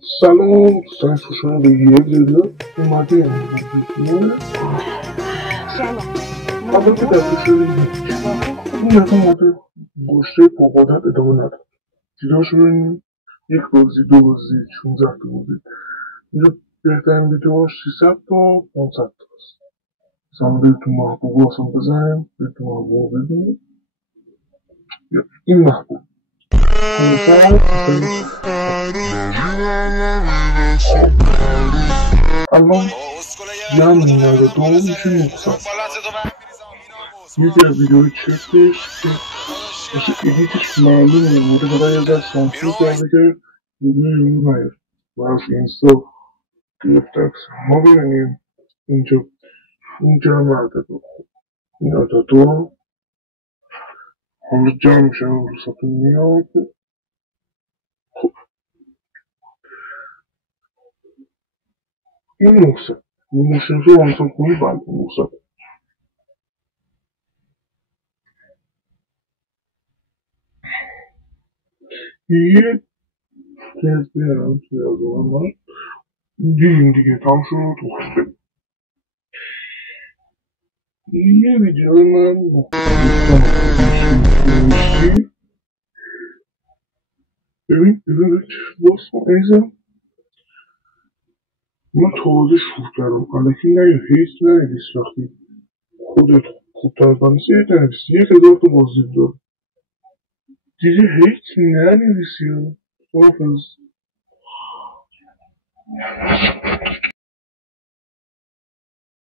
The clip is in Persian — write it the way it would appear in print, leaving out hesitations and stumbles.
سلام دوستان خوشحالم به یه ویدیو اومده ویدیو اول که دسته شده این دفعه اومده گشته پاقادر ادامه نداره دیداش رو ببینیم 1 بازی 2 بازی 16 تا بازی اینجا بهترین ویدیوهاش 300 تا 500 تا است مثلا برید تو محبوب اصلا بزنیم برید تو محبوب ببینیم این محبوب 500 الان جمع میاره دو میشه 900 یکی از ویدیوهای چفتش که میشه ادیتش معلومه بوده برای یه دست سانسور کرده که ویدیو نیاد براش اینستا گرفته عکس ما ببینیم این جمع عدد این عدد رو حالا جمع میشه رو ساتون میاد خب این 900 این مشنشو همسان کنی بند 900 یه تنس بیارم توی از من دیگه تام شد یه ویدیو من ببین چشم باز کن ایزم من تازه شروع کردم الکی نگه هیچ ننویس وقتی خودت خوبتر از من نیستی ننویسی 1000 تا بازدید دار دیگه هیچ ننویسی حافظ